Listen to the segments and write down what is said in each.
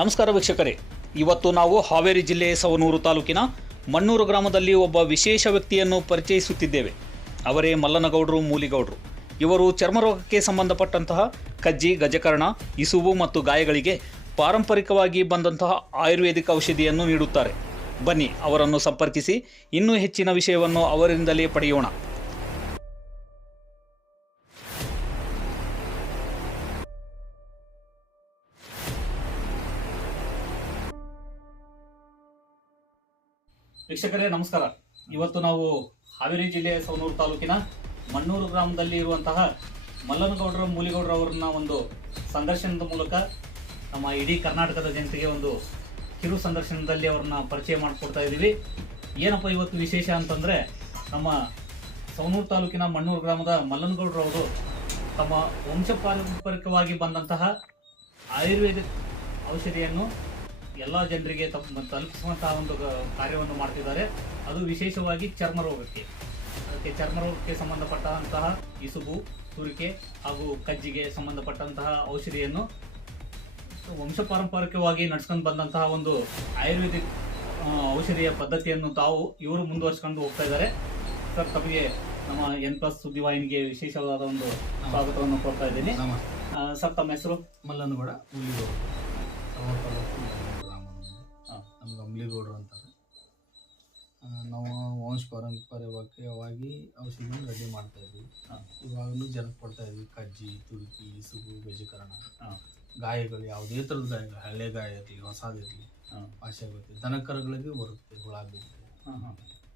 ನಮಸ್ಕಾರ ವೀಕ್ಷಕರೇ, ಇವತ್ತು ನಾವು ಹಾವೇರಿ ಜಿಲ್ಲೆ ಸವಣೂರು ತಾಲೂಕಿನ ಮಣ್ಣೂರು ಗ್ರಾಮದಲ್ಲಿ ಒಬ್ಬ ವಿಶೇಷ ವ್ಯಕ್ತಿಯನ್ನು ಪರಿಚಯಿಸುತ್ತಿದ್ದೇವೆ. ಅವರೇ ಮಲ್ಲನಗೌಡರು ಮೂಲಿಗೌಡರು. ಇವರು ಚರ್ಮರೋಗಕ್ಕೆ ಸಂಬಂಧಪಟ್ಟಂತಹ ಕಜ್ಜಿ, ಗಜಕರ್ಣ, ಇಸುಬು ಮತ್ತು ಗಾಯಗಳಿಗೆ ಪಾರಂಪರಿಕವಾಗಿ ಬಂದಂತಹ ಆಯುರ್ವೇದಿಕ್ ಔಷಧಿಯನ್ನು ನೀಡುತ್ತಾರೆ. ಬನ್ನಿ ಅವರನ್ನು ಸಂಪರ್ಕಿಸಿ ಇನ್ನೂ ಹೆಚ್ಚಿನ ವಿಷಯವನ್ನು ಅವರಿಂದಲೇ ಪಡೆಯೋಣ. ವೀಕ್ಷಕರೇ ನಮಸ್ಕಾರ. ಇವತ್ತು ನಾವು ಹಾವೇರಿ ಜಿಲ್ಲೆಯ ಸವಣೂರು ತಾಲೂಕಿನ ಮಣ್ಣೂರು ಗ್ರಾಮದಲ್ಲಿ ಇರುವಂತಹ ಮಲ್ಲನಗೌಡರು ಮೂಲಿಗೌಡರು ಅವರನ್ನ ಒಂದು ಸಂದರ್ಶನದ ಮೂಲಕ ನಮ್ಮ ಇಡೀ ಕರ್ನಾಟಕದ ಜನತೆಗೆ ಒಂದು ಕಿರು ಸಂದರ್ಶನದಲ್ಲಿ ಅವ್ರನ್ನ ಪರಿಚಯ ಮಾಡಿಕೊಡ್ತಾ ಇದ್ದೀವಿ. ಏನಪ್ಪ ಇವತ್ತು ವಿಶೇಷ ಅಂತಂದರೆ, ನಮ್ಮ ಸವಣೂರು ತಾಲೂಕಿನ ಮಣ್ಣೂರು ಗ್ರಾಮದ ಮಲ್ಲನಗೌಡರು ಅವರು ತಮ್ಮ ವಂಶಪಾರಂಪರಿಕವಾಗಿ ಬಂದಂತಹ ಆಯುರ್ವೇದಿಕ್ ಔಷಧಿಯನ್ನು ಎಲ್ಲ ಜನರಿಗೆ ತಲುಪಿಸುವಂತಹ ಒಂದು ಕಾರ್ಯವನ್ನು ಮಾಡ್ತಿದ್ದಾರೆ. ಅದು ವಿಶೇಷವಾಗಿ ಚರ್ಮರೋಗಕ್ಕೆ. ಅದಕ್ಕೆ ಚರ್ಮರೋಗಕ್ಕೆ ಸಂಬಂಧಪಟ್ಟಂತಹ ಇಸುಬು, ತುರಿಕೆ ಹಾಗೂ ಕಜ್ಜಿಗೆ ಸಂಬಂಧಪಟ್ಟಂತಹ ಔಷಧಿಯನ್ನು ವಂಶಪಾರಂಪರಿಕವಾಗಿ ನಡ್ಸ್ಕೊಂಡು ಬಂದಂತಹ ಒಂದು ಆಯುರ್ವೇದಿಕ್ ಔಷಧಿಯ ಪದ್ಧತಿಯನ್ನು ಇವರು ಮುಂದುವರಿಸ್ಕೊಂಡು ಹೋಗ್ತಾ ಇದ್ದಾರೆ. ಸರ್, ತಮಗೆ ನಮ್ಮ N+ ಸುದ್ದಿವಾಹಿನಿಗೆ ವಿಶೇಷವಾದ ಒಂದು ಸ್ವಾಗತವನ್ನು ಕೊಡ್ತಾ ಇದ್ದೀನಿ. ಸರ್, ತಮ್ಮ ಹೆಸರು? ಮಲ್ಲನಗೌಡ ಮೂಲಿಗೌಡ, ನಮ್ಗೆ ಅಂಬ್ಲಿಗೌಡರು ಅಂತಾರೆ. ನಾವು ವಂಶ ಪಾರಂಪರ್ಯವಾಗಿ ಔಷಧಿನ ರೆಡಿ ಮಾಡ್ತಾ ಇದ್ವಿ. ಇವಾಗಲೂ ಜನಕ್ಕೆ ಕೊಡ್ತಾ ಇದ್ವಿ. ಕಜ್ಜಿ, ತುರುಕಿ, ಇಸುಬು, ಗಜಕರ್ಣ, ಗಾಯಗಳು ಯಾವುದೇ ಥರದ ಗಾಯಗಳು, ಹಳೆ ಗಾಯ ಇರಲಿ ಹೊಸದಿರಲಿ ವಾಸಿ ಆಗುತ್ತೆ. ದನಕರುಗಳಿಗೆ ಬರುತ್ತೆ, ಹುಳ ಬಿದ್ದು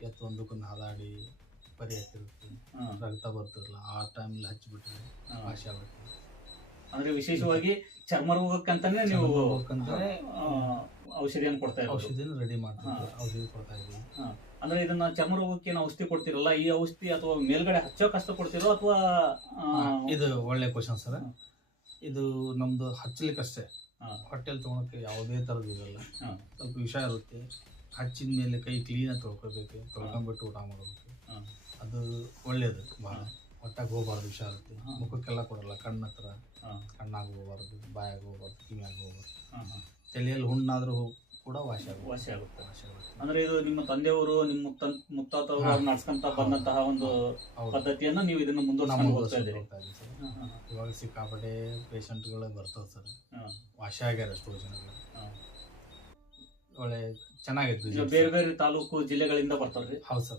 ಎತ್ತು ಒಂದಕ್ಕೊಂದು ಹದಾಡಿ ಪರಿಯತ್ತಿರುತ್ತೆ, ರಕ್ತ ಬರ್ತಿರಲ್ಲ, ಆ ಟೈಮಲ್ಲಿ ಹಚ್ಚಿಬಿಟ್ರೆ ವಾಸಿ ಆಗುತ್ತೆ. ಅಂದ್ರೆ ವಿಶೇಷವಾಗಿ ಚರ್ಮ ರೋಗಕ್ಕಂತಾನೆ ನೀವು ಔಷಧಿಯನ್ನು ಕೊಡ್ತಾ ಇದ್ದೀವಿ. ಔಷಧಿನ ರೆಡಿ ಮಾಡ್ತೀವಿ, ಔಷಧಿ ಕೊಡ್ತಾ ಇದ್ದೀವಿ. ಅಂದ್ರೆ ಇದನ್ನ ಚರ್ಮ ರೋಗಕ್ಕೆ ಏನು ಔಷಧಿ ಕೊಡ್ತಿರಲ್ಲ, ಈ ಔಷಧಿ ಅಥವಾ ಮೇಲ್ಗಡೆ ಹಚ್ಚೋ ಕಷ್ಟ ಕೊಡ್ತಿರೋ ಅಥವಾ? ಇದು ಒಳ್ಳೆ ಕ್ವಶನ್ ಸರ್. ಇದು ನಮ್ದು ಹಚ್ಚಲಿಕ್ಕಷ್ಟೇ, ಹೊಟ್ಟೆಲ್ ತೊಗೊಳಕ್ಕೆ ಯಾವುದೇ ಥರದ್ದು ಇರಲ್ಲ. ಸ್ವಲ್ಪ ವಿಷ ಇರುತ್ತೆ. ಹಚ್ಚಿದ ಮೇಲೆ ಕೈ ಕ್ಲೀನಾಗಿ ತೊಳ್ಕೊಬೇಕು, ತೊಳ್ಕೊಂಡ್ಬಿಟ್ಟು ಊಟ ಮಾಡಬೇಕು. ಅದು ಒಳ್ಳೇದು ಭಾಳ. ಹೊಟ್ಟೆಗೆ ಹೋಗಬಾರ್ದು, ವಿಷ ಇರುತ್ತೆ. ಮುಖಕ್ಕೆಲ್ಲ ಕೊಡಲ್ಲ, ಕಣ್ಣ ಹತ್ರ, ಕಣ್ಣಾಗ ಹೋಗಬಾರ್ದು, ಬಾಯಾಗ ಹೋಗ್ಬಾರ್ದು, ಕಿವಿಯಾಗ ಹೋಗ್ಬಾರ್ದು. ತಲೆಯಲ್ಲಿ ಹುಣ್ಣಾದ್ರೂ ಕೂಡ ವಾಸಿ ಆಗುತ್ತೆ. ಅಂದ್ರೆ ಇದು ನಿಮ್ಮ ತಂದೆಯವರು, ನಿಮ್ಮ ಮುತ್ತಾತವರು ನಡ್ಸ್ಕೊಂತ ಬಂದಂತಹ ಒಂದು ಪದ್ಧತಿಯನ್ನು ನೀವು ಇದನ್ನು ಮುಂದುವರಿಸ್ಕೊಂಡು ಹೋಗ್ತಾ ಇದ್ದೀರಿ. ಇವಾಗ ಸಿಕ್ಕಾಪಟ್ಟೆ ಪೇಷಂಟ್ಗಳು ಬರ್ತವೆ ಸರ್, ವಾಸಿ ಆಗ್ಯಾರ ಎಷ್ಟೋ ಜನಗಳು. ಒಳ್ಳೆ ಚೆನ್ನಾಗಿತ್ತು. ಬೇರೆ ಬೇರೆ ತಾಲೂಕು ಜಿಲ್ಲೆಗಳಿಂದ ಬರ್ತಾವ್ರಿ? ಹೌದು ಸರ್.